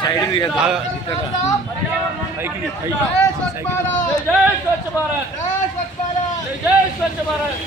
Side जय स्वच्छ भारत, जय स्वच्छ भारत,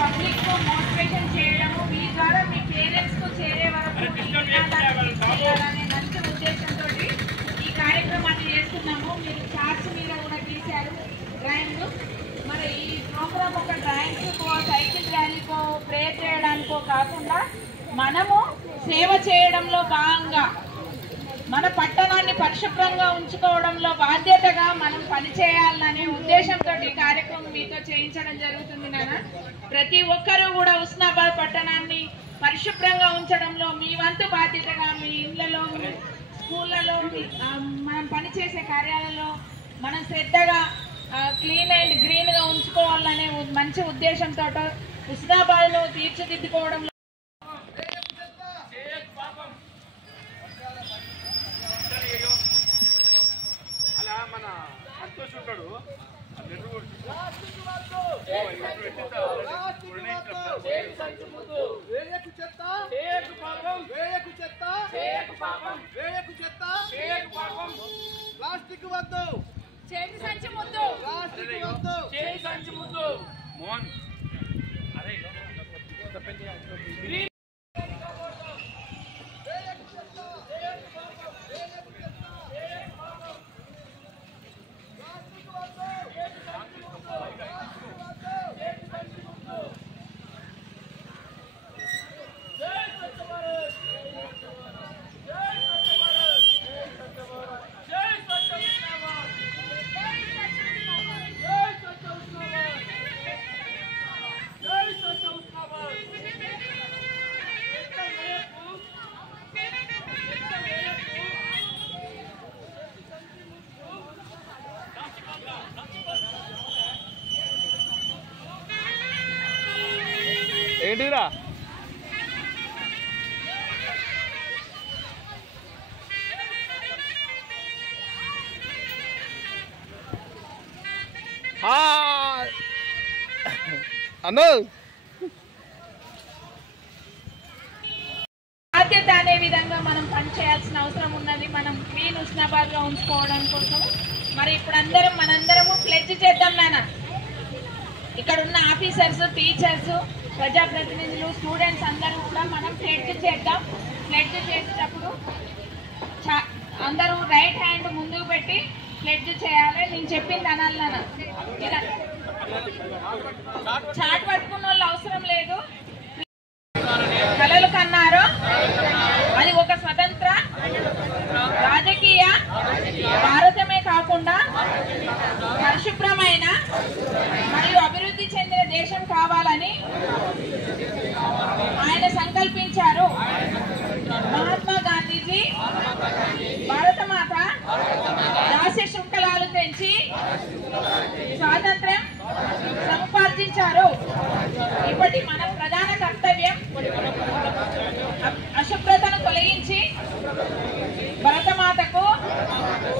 పబ్లిక్ కు మోటివేషన్ చేయడము, మీ ద్వారా మీ పేరెంట్స్ కు చేరే వరకు చేయాలనే మంచి ఉద్దేశంతో ఈ కార్యక్రమాన్ని చేస్తున్నాము. మీరు చార్ట్స్ మీద కూడా తీశారు డ్రాయింగ్. మరి ఈ ప్రోగ్రామ్ ఒక డ్రాయింగ్కో, సైకిల్ ర్యాలీకో, ప్రేయర్ చేయడానికో కాకుండా మనము సేవ చేయడంలో భాగంగా మన పట్టణాన్ని పరిశుభ్రంగా ఉంచుకోవడంలో బాధ్యతగా మనం పనిచేయాలనే ఉద్దేశంతో ఈ కార్యక్రమం మీతో చేయించడం జరుగుతుంది నాన్న. ప్రతి ఒక్కరూ కూడా హుస్నాబాద్ పట్టణాన్ని పరిశుభ్రంగా ఉంచడంలో మీ వంతు బాధ్యతగా మీ ఇళ్లలో, స్కూళ్ళలో, మనం పనిచేసే కార్యాలయంలో మనం శ్రద్ధగా క్లీన్ అండ్ గ్రీన్గా ఉంచుకోవాలనే మంచి ఉద్దేశంతో హుస్నాబాద్ను తీర్చిదిద్దుకోవడంలో ప్లాస్టిక్ వద్దు, చేతి సంచి ముద్దు, ప్లాస్టిక్ వద్దు, చేతి సంచి ముద్దు. మోహన్ అరే ఏంటిరా అన్న బాధ్యత అనే విధంగా మనం పనిచేయాల్సిన అవసరం ఉన్నది. మనం క్లీన్ హుస్నాబాద్ గా ఉంచుకోవడం కోసం మరి ఇప్పుడు మనందరము ప్లెడ్జ్ చేద్దాం నాన్న. ఇక్కడ ఉన్న ఆఫీసర్స్, టీచర్స్, ప్రజాప్రతినిధులు, స్టూడెంట్స్ అందరూ కూడా మనం ప్లెడ్జ్ చేద్దాం. ప్లెడ్జ్ చేసేటప్పుడు అందరూ రైట్ హ్యాండ్ ముందుకు పెట్టి ప్లెడ్జ్ చేయాలి. నేను చెప్పింది అనాలి నాన్న. ఇలా చాట్ పట్టుకున్న వాళ్ళు అవసరం లేదు. కలలు కన్నారు, అది ఒక స్వతంత్ర రాజకీయ భారతమే కాకుండా పరిశుభ్రమైన మరియు అభివృద్ధి చెందిన దేశం కావాలని ఆయన సంకల్పించారు. మహాత్మా గాంధీజీ భారతమాత దాస్య శృంఖలాలు తెంచి స్వాతంత్ర్యం సముపార్జించారు. ఇప్పటి మన ప్రధాన కర్తవ్యం అశుభ్రతను తొలగించి భరతమాతకు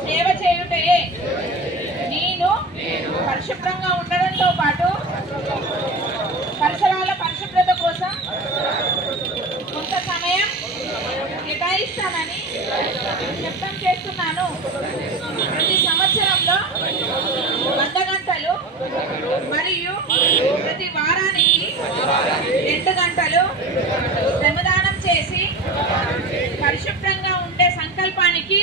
సేవ చేయుటే. నేను పరిశుభ్రంగా ఉండడంతో పాటు పరిసరాల పరిశుభ్రత కోసం కొంత సమయం కేటాయిస్తానని వ్యక్తం చేస్తున్నాను. ప్రతి సంవత్సరంలో 100 గంటలు మరియు ప్రతి వారానికి 2 గంటలు శ్రమదానం చేసి పరిశుభ్రంగా ఉండే సంకల్పానికి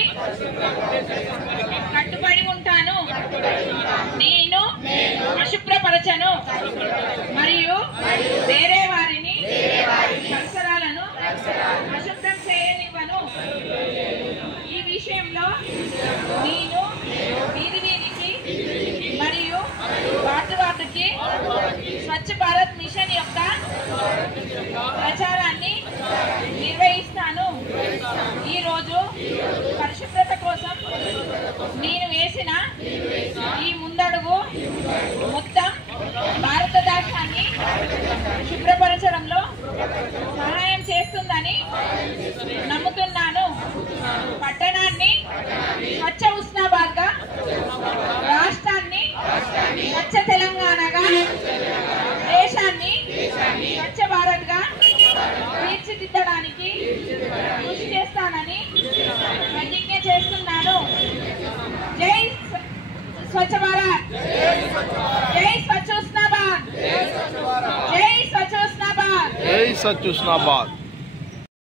చేస్తానని నమ్ముతున్నాను. పట్టణాన్ని స్వచ్ఛ హుస్నాబాద్ గా, రాష్ట్రాన్ని స్వచ్ఛ తెలంగాణగా, దేశాన్ని స్వచ్ఛ భారత్ గా తీర్చిదిద్దడానికి కృషి చేస్తానని ప్రతిజ్ఞ చేస్తున్నాను. జై స్వచ్ఛ భారత్, జై స్వచ్ఛ హుస్నాబాద్, జై స్వచ్ఛ హుస్నాబాద్, జై స్వచ్ఛ హుస్నాబాద్.